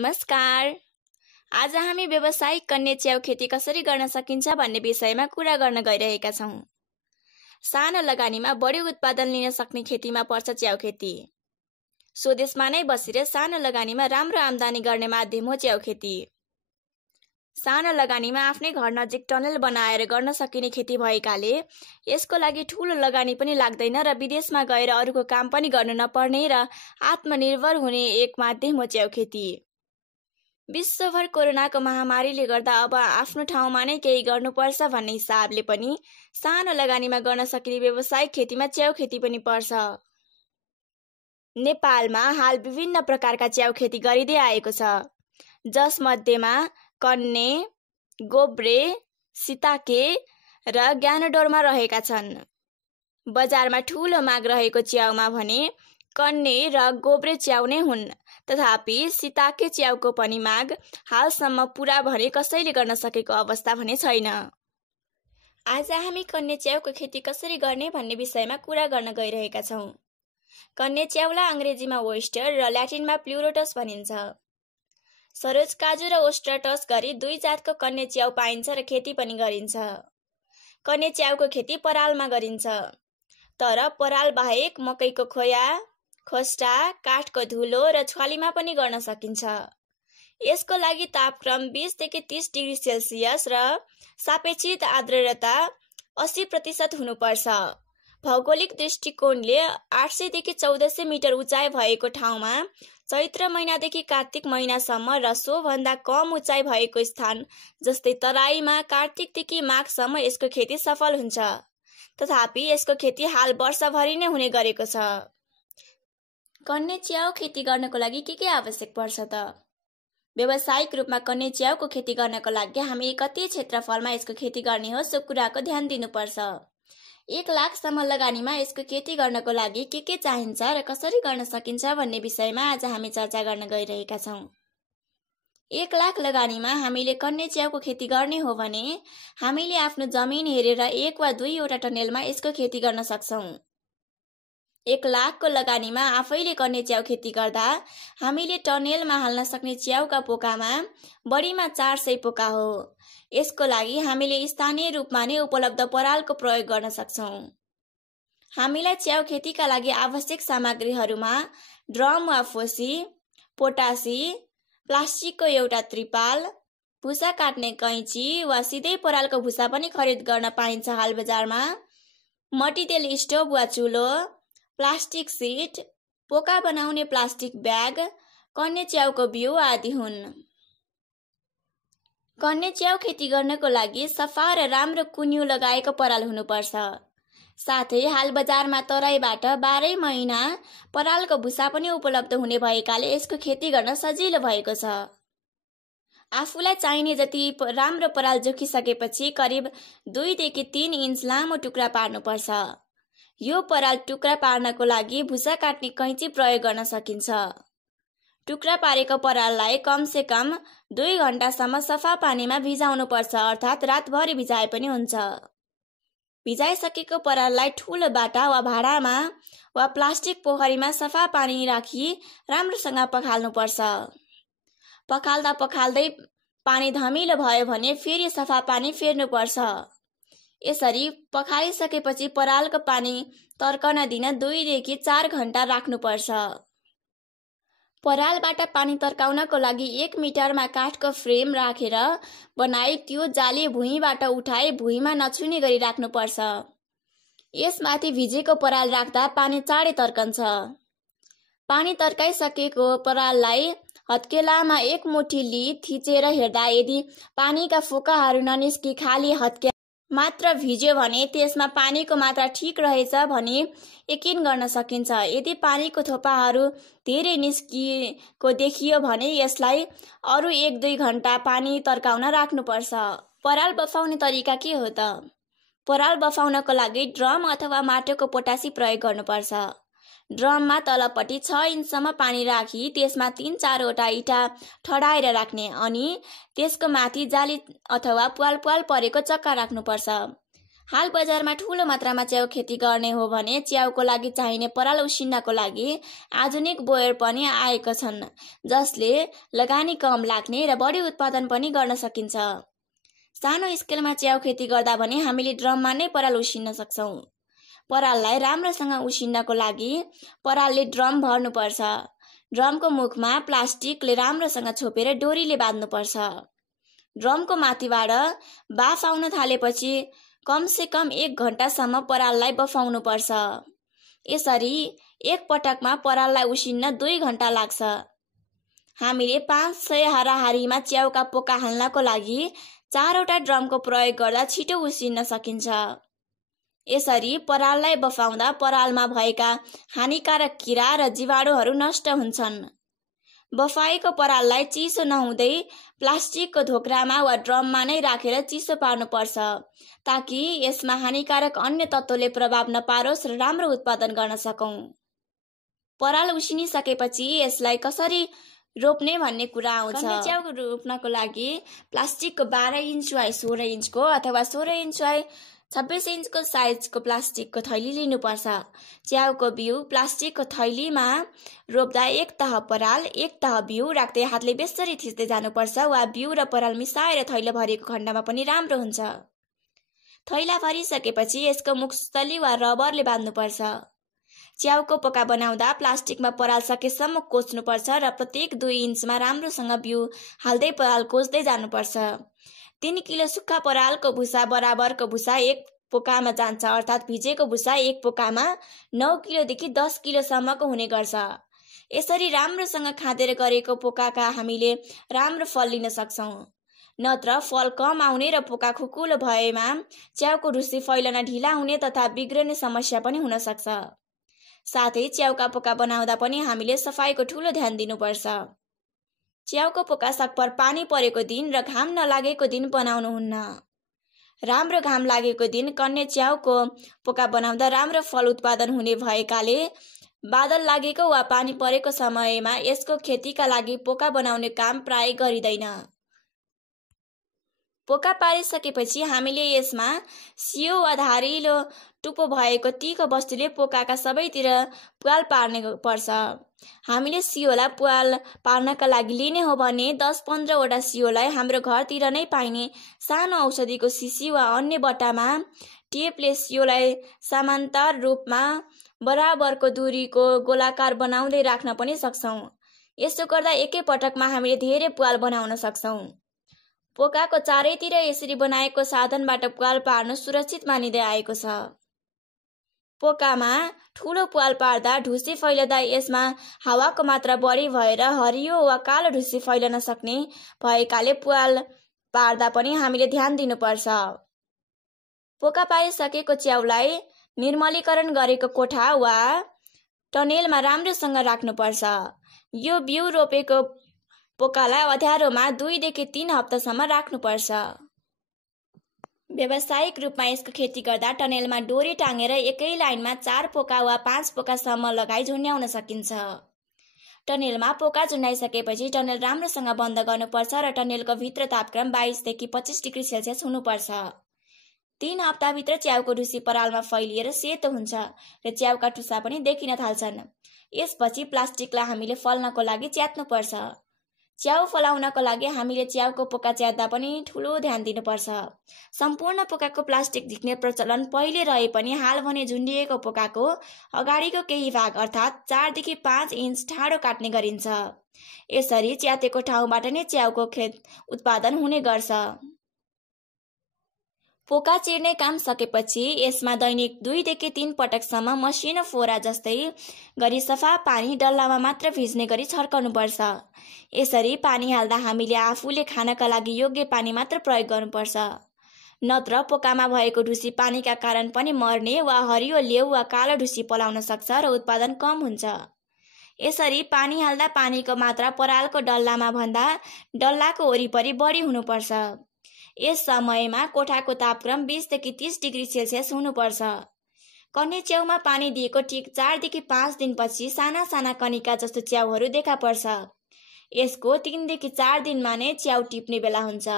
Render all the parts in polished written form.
नमस्कार। आज हामी व्यावसायिक कन्या च्याउ खेती कसरी गर्न सकिन्छ भन्ने विषयमा कुरा गर्न गइरहेका छौं। सानो लगानीमा बढी उत्पादन लिन सक्ने खेतीमा पर्छ च्याउ खेती। स्वदेशमा नै बसेर सानो लगानीमा राम्रो आम्दानी गर्ने माध्यम हो च्याउ खेती। सानो लगानीमा आफ्नै घर नजिक टनल बनाएर गर्न सकिने खेती भएकाले यसको लागि ठूलो लगानी पनि लाग्दैन र विदेशमा गएर अरूको काम पनि गर्नु नपर्ने र आत्मनिर्भर हुने एक माध्यम हो च्याउ खेती। विश्वभर कोरोनाको महामारीले गर्दा अब आफ्नो ठाउँमा नै केही गर्नुपर्छ भन्ने हिसाबले पनि सानो लगानीमा गर्न सकिने व्यावसायिक खेतीमा च्याउ खेती पनि पर्छ। नेपालमा हाल विभिन्न प्रकारका च्याउ खेती गरिँदै आएको छ, जसमध्येमा कन्ने, गोब्रे, सिताके र ज्ञानडोरमा रहेका छन्। बजारमा ठूलो माग रहेको च्याउमा भने कन्ने र गोब्रे च्याउ नै हुन्, तथापि सिताके च्याउको पनि माग हालसम्म पूरा भने कसैले गर्न सकेको अवस्था भने छैन। आज हामी कन्ने च्याउको खेती कसरी गर्ने भन्ने विषयमा कुरा गर्न गइरहेका छौं। कन्ने च्याउलाई अंग्रेजीमा ओयस्टर र ल्याटिनमा प्लुरोटस भनिन्छ। सरोज काजु र ओस्ट्राटस गरी दुई जातको कन्ने च्याउ पाइन्छ र खेती पनि गरिन्छ। कन्ने च्याउको खेती परालमा गरिन्छ, तर पराल बाहेक मकैको खोया, खोस्टा, काठको धुलो र छ्वालीमा पनि गर्न सकिन्छ। यसको लागि तापक्रम 20 देखि 30 डिग्री सेल्सियस र सापेक्षित आर्द्रता 80% हुनुपर्छ। भौगोलिक दृष्टिकोणले 800 देखि 1400 मिटर उचाइ भएको ठाउँमा चैत्र महिनादेखि कार्तिक महिनासम्म र सो भन्दा कम उचाइ भएको स्थान जस्तै तराईमा कार्तिकदेखि माघसम्म यसको खेती सफल हुन्छ। तथापि यसको खेती हाल वर्षभरि नै हुने गरेको छ। कन्ने च्याउ खेती गर्नको लागि के आवश्यक पर्छ त? व्यावसायिक रूपमा कन्ने च्याउको खेती गर्नको लागि हामी कति क्षेत्रफलमा यसको खेती गर्ने हो सो कुराको ध्यान दिनुपर्छ। 1 लाखसम्म लगानीमा यसको खेती गर्नको लागि के चाहिन्छ र कसरी गर्न सकिन्छ भन्ने विषयमा आज हामी चर्चा गर्न गइरहेका छौं। 1 लाख लगानीमा हामीले कन्ने च्याउको खेती गर्ने हो भने हामीले आफ्नो जमिन हेरेर 1 वा 2 वटा टनेलमा यसको खेती गर्न सक्छौं। 1 लाखको लगानीमा आफैले कन्ने च्याउ खेती गर्दा हामीले टनेलमा हाल्न सक्ने च्याउका पोकामा बढीमा 400 पोका हो। यसको लागि हामीले स्थानीय रूपमा नै उपलब्ध परालको प्रयोग गर्न सक्छौं। हामीलाई च्याउ खेतीका लागि आवश्यक सामग्रीहरूमा ड्रम वा फोसी, पोटासी, प्लास्टिकको एउटा त्रिपाल, भुसा काट्ने कैंची वा सिधै परालको भुसा पनि खरिद गर्न पाइन्छ हाल बजारमा, मट्टीतेल स्टोभ वा चुलो, प्लास्टिक सीट, पोका बनाउने प्लास्टिक ब्याग, कन्ने च्याउको बिउ आदि हुन्। कन्ने च्याउ खेती गर्नको लागि सफा र राम्रो कुन्यु लगाएको पराल हुनुपर्छ। साथै हाल बजारमा तराईबाट 12 महिना परालको भुसा पनि उपलब्ध हुने भएकाले यसको खेती गर्न सजिलो भएको छ। आफूलाई चाहिने जति राम्रो पराल जोखिसकेपछि करिब 2 देखि 3 इन्च लामो टुक्रा पार्नुपर्छ। यो पराल टुक्रा पार्नको लागि भुसा काट्ने कैंची प्रयोग गर्न सकिन्छ। टुक्रा पारेको पराललाई कम से कम 2 घण्टासम्म सफा पानीमा भिजाउनु पर्छ, अर्थात् रातभरि भिजाए पनि हुन्छ। भिजाइसकेको पराललाई ठूलो बाटा वा भाँडामा वा प्लास्टिक पोखरीमा सफा पानी राखी राम्रोसँग पखाल्नु पर्छ। पखाल्दै पानी धमिलो भयो भने फेरि सफा पानी फेर्नु पर्छ। यसरी पखालिसकेपछि परालको पानी तर्कन दिन 2 देखि 4 घण्टा राख्नुपर्छ। परालबाट पानी तर्काउनको लागि 1 मिटरमा काठको फ्रेम राखेर बनाई त्यो जाली भुइँबाट उठाई भुइँमा नछुने गरी राख्नुपर्छ। यसमाथि भिजेको पराल राख्दा पानी चाँडै तर्कन्छ। पानी तर्काइसकेको पराललाई हत्केलामा 1 मुठी लिई थिचेर हेर्दा यदि पानीका फोकाहरू ननिस्की खाली हत्केला मात्र भिज्यो भने त्यसमा पानीको मात्रा ठिक रहेछ भनी यकिन गर्न सकिन्छ। यदि पानीको थोपाहरू धेरै निस्किएको देखियो भने यसलाई अरू 1-2 घण्टा पानी तर्काउन राख्नुपर्छ। पराल बफाउने तरिका के हो त? पराल बफाउनको लागि ड्रम अथवा माटोको पोटासी प्रयोग गर्नुपर्छ। ड्रममा तलपट्टि 6 इन्चसम्म पानी राखी त्यसमा 3-4 वटा इँटा ठडाएर राख्ने अनि त्यसको माथि जाली अथवा प्वाल परेको चक्का राख्नुपर्छ। हाल बजारमा ठूलो मात्रामा च्याउ खेती गर्ने हो भने च्याउको लागि चाहिने पराल उसिन्नको लागि आधुनिक बोयर पनि आएका छन्, जसले लगानी कम लाग्ने र बढी उत्पादन पनि गर्न सकिन्छ। सानो स्केलमा च्याउ खेती गर्दा भने हामीले ड्रममा नै पराल उसिन्न सक्छौं। पराललाई राम्रोसँग उसिन्नको लागि परालले ड्रम भर्नुपर्छ। ड्रमको मुखमा प्लास्टिकले राम्रोसँग छोपेर डोरीले बाँध्नुपर्छ। ड्रमको माथिबाट बाफ आउन थालेपछि कमसे कम 1 घण्टासम्म पराललाई बफाउनुपर्छ। यसरी एक पटकमा पराललाई उसिन्न 2 घण्टा लाग्छ। हामीले 500 हाराहारीमा च्याउका पोका हाल्नको लागि 4वटा ड्रमको प्रयोग गर्दा छिटो उसिन्न सकिन्छ। यसरी पराललाई बफाउँदा परालमा भएका हानिकारक किरा र जीवाणुहरू नष्ट हुन्छन्। बफाएको पराललाई चिसो नहुँदै प्लास्टिकको धोक्रामा वा ड्रममा नै राखेर चिसो पार्नुपर्छ, ताकि यसमा हानिकारक अन्य तत्त्वले प्रभाव नपारोस् र राम्रो उत्पादन गर्न सकौं। पराल उसिनिसकेपछि यसलाई कसरी रोप्ने भन्ने कुरा आउँछ। कन्ने च्याउ रोप्नको लागि प्लास्टिकको 12 इन्च वा 16 इन्चको अथवा 16 इन्च वा 26 इन्चको साइजको प्लास्टिकको थैली लिनुपर्छ। च्याउको बिउ प्लास्टिकको थैलीमा रोप्दा 1 तह पराल 1 तह बिउ राख्दै हातले बेसरी थिच्दै जानुपर्छ वा बिउ र पराल मिसाएर थैला भरिएको खण्डमा पनि राम्रो हुन्छ। थैला भरिसकेपछि यसको मुखस्थली वा रबरले बाँध्नुपर्छ। च्याउको पोका बनाउँदा प्लास्टिकमा पराल सकेसम्म कोच्नुपर्छ र प्रत्येक 2 इन्चमा राम्रोसँग बिउ हाल्दै पराल कोच्दै जानुपर्छ। 3 किलो सुक्खा परालको भुसा बराबरको भुसा 1 पोकामा जान्छ, अर्थात् भिजेको भुसा 1 पोकामा 9 किलोदेखि 10 किलोसम्मको हुने गर्छ। यसरी राम्रोसँग खाँदेर गरेको पोकाका हामीले राम्रो फल लिन सक्छौं। नत्र फल कम आउने र पोका खुकुलो भएमा च्याउको ढुसी फैलन ढिला हुने तथा बिग्रने समस्या पनि हुन सक्छ। साथै च्याउका पोका बनाउँदा पनि हामीले सफाइको ठूलो ध्यान दिनुपर्छ। च्याउको पोका सकभर पानी परेको दिन र घाम नलागेको दिन बनाउनुहुन्न। राम्रो घाम लागेको दिन कन्ने च्याउको पोका बनाउँदा राम्रो फल उत्पादन हुने भएकाले बादल लागेको वा पानी परेको समयमा यसको खेतीका लागि पोका बनाउने काम प्राय गरिँदैन। पोका पारिसकेपछि हामीले यसमा सियो वा धारिलो टुप्पो भएको तीखो वस्तुले पोकाका सबैतिर प्वाल पार्ने पर्छ। हामीले सियोलाई प्वाल पार्नका लागि लिने हो भने 10-15 वटा सियोलाई हाम्रो घरतिर नै पाइने सानो औषधिको सिसी वा अन्य बट्टामा टेपले सियोलाई समान्तर रूपमा बराबरको दूरीको गोलाकार बनाउँदै राख्न पनि सक्छौं। यसो गर्दा एकै पटकमा हामीले धेरै प्वाल बनाउन सक्छौं। पोकाको चारैतिर यसरी बनाएको साधनबाट प्वाल पार्नु सुरक्षित मानिँदै आएको छ। पोकामा ठूलो प्वाल पार्दा ढुसी फैलदा यसमा हावाको मात्रा बढी भएर हरियो वा कालो ढुसी फैलन सक्ने भएकाले प्वाल पार्दा पनि हामीले ध्यान दिनुपर्छ। पोका पारिसकेको च्याउलाई निर्मलीकरण गरेको कोठा वा टनेलमा राम्रोसँग राख्नुपर्छ। यो बिउ रोपेको पोकालाई अँध्यारोमा 2 देखि 3 हप्तासम्म राख्नुपर्छ। व्यावसायिक रूपमा यसको खेती गर्दा टनेलमा डोरी टाँगेर एकै लाइनमा 4 पोका वा 5 पोकासम्म लगाई झुन्ड्याउन सकिन्छ। टनेलमा पोका झुन्डाइसकेपछि टनेल राम्रोसँग बन्द गर्नुपर्छ र टनेलको भित्र तापक्रम 22 देखि 25 डिग्री सेल्सियस हुनुपर्छ। 3 हप्ताभित्र च्याउको ढुसी परालमा फैलिएर सेतो हुन्छ र च्याउका टुसा पनि देखिन थाल्छन्। यसपछि प्लास्टिकलाई हामीले फल्नको लागि च्यात्नुपर्छ। च्याउ फलाउनको लागि हामीले च्याउको पोका च्यात्दा पनि ठूलो ध्यान दिनुपर्छ। सम्पूर्ण पोकाको प्लास्टिक झिक्ने प्रचलन पहिले रहे पनि हाल भने झुन्डिएको पोकाको अगाडिको केही भाग अर्थात् 4 देखि 5 इन्च ठाडो काट्ने गरिन्छ। यसरी च्यातेको ठाउँबाट नै च्याउको खेत उत्पादन हुने गर्छ। पोका चिर्ने काम सकेपछि यसमा दैनिक 2 देखि 3 पटकसम्म मसिनो फोरा जस्तै गरी सफा पानी डल्लामा मात्र भिज्ने गरी छर्काउनुपर्छ। यसरी पानी हाल्दा हामीले आफूले खानका लागि योग्य पानी मात्र प्रयोग गर्नुपर्छ। नत्र पोकामा भएको ढुसी पानीका कारण पनि मर्ने वा हरियो लेउ वा कालो ढुसी पलाउन सक्छ र उत्पादन कम हुन्छ। यसरी पानी हाल्दा पानीको मात्रा परालको डल्लामा भन्दा डल्लाको वरिपरि बढी हुनुपर्छ। यस समयमा कोठाको तापक्रम 20 देखि 30 डिग्री सेल्सियस हुनुपर्छ। कन्ने च्याउमा पानी दिएको ठीक 4 देखि 5 दिनपछि साना साना कनिका जस्तो च्याउहरू देखा पर्छ। यसको 3 देखि 4 दिनमा नै च्याउ टिप्ने बेला हुन्छ।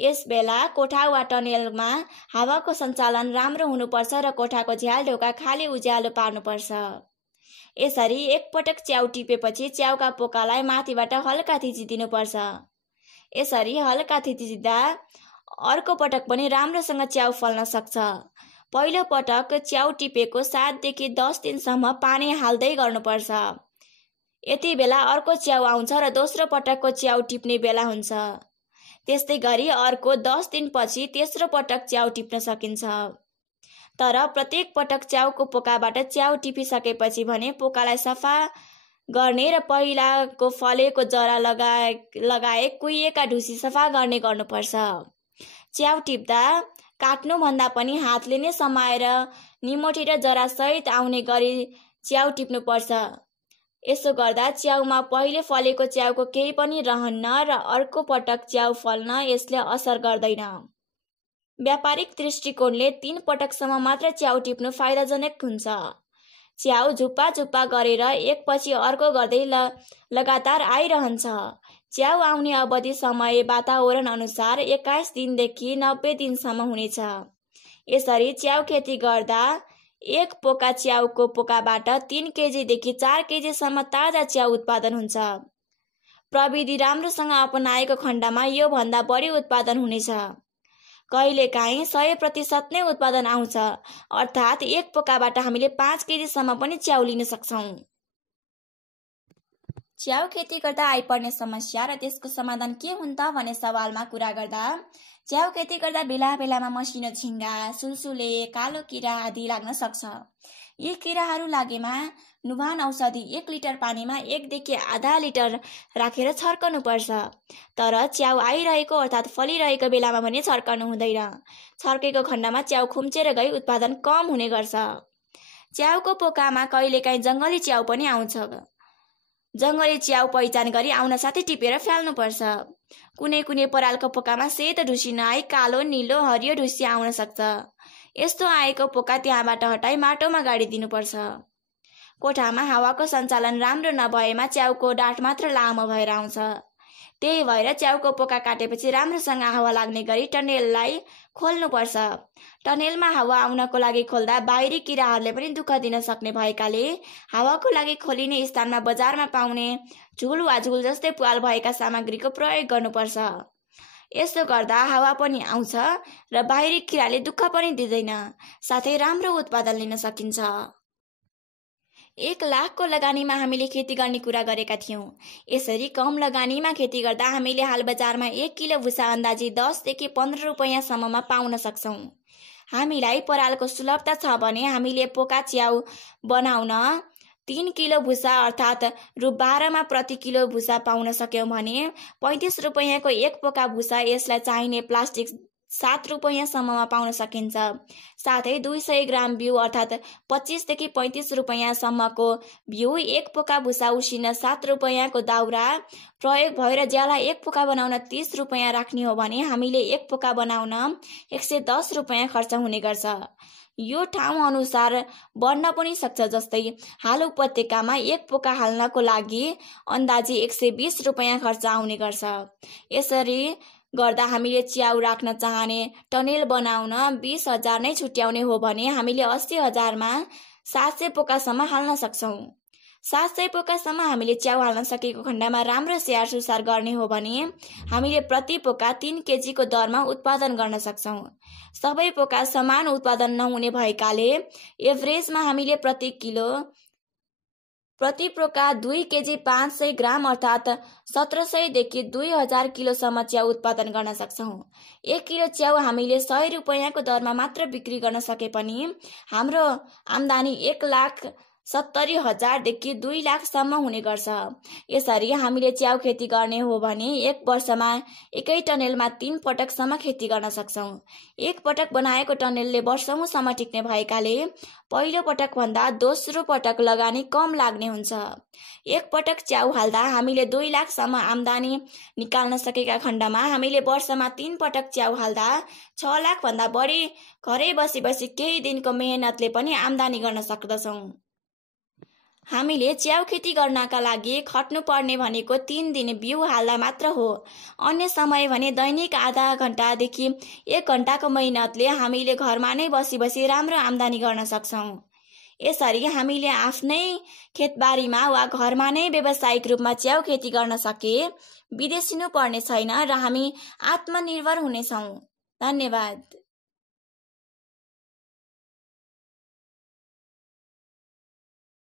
यस बेला कोठा वा टनेलमा हावाको सञ्चालन राम्रो हुनुपर्छ र कोठाको झ्याल ढोका खाली उज्यालो पार्नुपर्छ। यसरी एकपटक च्याउ टिपेपछि च्याउका पोकालाई माथिबाट हल्का थिचिदिनुपर्छ। यसरी हल्का थिचिदिँदा अर्को पटक पनि राम्रोसँग च्याउ फल्न सक्छ। पहिलो पटक च्याउ टिपेको 7 देखि 10 दिनसम्म पानी हाल्दै गर्नुपर्छ। यति बेला अर्को च्याउ आउँछ र दोस्रो पटकको च्याउ टिप्ने बेला हुन्छ। त्यस्तै गरी अर्को 10 दिनपछि तेस्रो पटक च्याउ टिप्न सकिन्छ। तर प्रत्येक पटक च्याउको पोकाबाट च्याउ टिपिसकेपछि भने पोकालाई सफा गर्ने र पहिलाको फलेको जरा लगाए कुहिएका ढुसी सफा गर्नुपर्छ। च्याउ टिप्दा काट्नुभन्दा पनि हातले नै समाएर निमोठी र जरा सहित आउने गरी च्याउ टिप्नुपर्छ। यसो गर्दा च्याउमा पहिले फलेको च्याउको केही पनि रहन्न र अर्को पटक च्याउ फल्न यसले असर गर्दैन। व्यापारिक दृष्टिकोणले 3 पटकसम्म मात्र च्याउ टिप्नु फाइदाजनक हुन्छ। च्याउ झुप्पा झुप्पा गरेर एकपछि अर्को गर्दै लगातार आइरहन्छ। च्याउ आउने अवधि समय वातावरण अनुसार 21 दिनदेखि 90 दिनसम्म हुनेछ। यसरी च्याउ खेती गर्दा एक पोका च्याउको पोकाबाट 3 केजीदेखि 4 केजीसम्म ताजा च्याउ उत्पादन हुन्छ। प्रविधि राम्रोसँग अपनाएको खण्डमा यो भन्दा बढी उत्पादन हुनेछ। कहिलेकाहीँ 100% नै उत्पादन आउँछ, अर्थात् एक पोकाबाट हामीले 5 केजीसम्म पनि च्याउ लिन सक्छौँ। च्याउ खेती गर्दा आइपर्ने समस्या र त्यसको समाधान के हुन् त भन्ने सवालमा कुरा गर्दा च्याउ खेती गर्दा बेला बेलामा मसिनो झिङ्गा, सुलसुले, कालो किरा आदि लाग्न सक्छ। यी किराहरू लागेमा नुभान औषधि 1 लिटर पानीमा 1 देखि आधा लिटर राखेर छर्कनुपर्छ। तर च्याउ आइरहेको अर्थात् फलिरहेको बेलामा भने छर्कनु हुँदैन। छर्केको खण्डमा च्याउ खुम्चेर गई उत्पादन कम हुने गर्छ। च्याउको पोकामा कहिलेकाहीँ जङ्गली च्याउ पनि आउँछ। जङ्गली च्याउ पहिचान गरी आउन साथै टिपेर फ्याल्नुपर्छ। कुनै कुनै परालको पोकामा सेतो ढुसी नआई कालो, नीलो, हरियो ढुसी आउन सक्छ। यस्तो आएको पोका त्यहाँबाट हटाई माटोमा गाडिदिनुपर्छ। कोठामा हावाको सञ्चालन राम्रो नभएमा च्याउको डाँठ मात्र लामो भएर आउँछ। त्यही भएर च्याउको पोका काटेपछि राम्रोसँग हावा लाग्ने गरी टनेललाई खोल्नुपर्छ। टनेलमा हावा आउनको लागि खोल्दा बाहिरी किराहरूले पनि दुःख दिन सक्ने भएकाले हावाको लागि खोलिने स्थानमा बजारमा पाउने झुल वा झुल जस्तै प्वाल भएका सामग्रीको प्रयोग गर्नुपर्छ। यसो गर्दा हावा पनि आउँछ र बाहिरी किराले दुःख पनि दिँदैन, साथै राम्रो उत्पादन लिन सकिन्छ। 1 लाखको लगानीमा हामीले खेती गर्ने कुरा गरेका थियौँ। यसरी कम लगानीमा खेती गर्दा हामीले हाल बजारमा 1 किलो भुसा अन्दाजी 10 देखि 15 रुपैयाँसम्ममा पाउन सक्छौँ। हामीलाई परालको सुलभता छ भने हामीले पोका च्याउ बनाउन 3 किलो भुसा अर्थात् रु 12 प्रति किलो भुसा पाउन सक्यौँ भने 35 रुपैयाँको 1 पोका भुसा यसलाई चाहिने प्लास्टिक 7 रुपैयाँसम्ममा पाउन सकिन्छ। साथै 200 ग्राम बिउ अर्थात् 25 देखि 35 रुपैयाँसम्मको बिउ 1 पोका भुसा उसिन 7 रुपैयाँको दाउरा प्रयोग भएर ज्याला 1 पोका बनाउन 30 रुपैयाँ राख्ने हो भने हामीले 1 पोका बनाउन 110 रुपैयाँ खर्च हुने गर्छ। यो ठाउँ अनुसार बढ्न पनि सक्छ। जस्तै हाल उपत्यकामा 1 पोका हाल्नको लागि अन्दाजी 120 रुपैयाँ खर्च आउने गर्छ। यसरी गर्दा हामीले च्याउ राख्न चाहने टनेल बनाउन 20,000 नै छुट्याउने हो भने हामीले 80,000मा 700 पोकासम्म हाल्न सक्छौँ। 700 पोकासम्म हामीले च्याउ हाल्न सकेको खण्डमा राम्रो स्याहार सुसार गर्ने हो भने हामीले प्रति पोका 3 केजीको दरमा उत्पादन गर्न सक्छौँ। सबै पोका समान उत्पादन नहुने भएकाले एभरेजमा हामीले प्रति पोका 2 केजी 500 ग्राम अर्थात् 1700 देखि 2000 किलोसम्म च्याउ उत्पादन गर्न सक्छौँ। 1 किलो च्याउ हामीले 100 रुपैयाँको दरमा मात्र बिक्री गर्न सके पनि हाम्रो आम्दानी 1,70,000 देखि 2 लाखसम्म हुने गर्छ। यसरी हामीले च्याउ खेती गर्ने हो भने 1 वर्षमा एकै टनेलमा 3 पटकसम्म खेती गर्न सक्छौँ। 1 पटक बनाएको टनेलले वर्षौंसम्म टिक्ने भएकाले पहिलो पटक भन्दा दोस्रो पटक लगानी कम लाग्ने हुन्छ। 1 पटक च्याउ हाल्दा हामीले 2 लाखसम्म आम्दानी निकाल्न सकेका खण्डमा हामीले वर्षमा 3 पटक च्याउ हाल्दा 6 लाख भन्दा बढी घरै बसी बसी केही दिनको मेहनतले पनि आम्दानी गर्न सक्दछौँ। हामीले च्याउ खेती गर्नका लागि खट्नुपर्ने भनेको 3 दिन बिउ हाल्दा मात्र हो। अन्य समय भने दैनिक आधा घण्टादेखि 1 घण्टाको मेहनतले हामीले घरमा नै बसी राम्रो आम्दानी गर्न सक्छौँ। यसरी हामीले आफ्नै खेतबारीमा वा घरमा नै व्यावसायिक रूपमा च्याउ खेती गर्न सके विदेशिनु पर्ने छैन र हामी आत्मनिर्भर हुनेछौँ। धन्यवाद।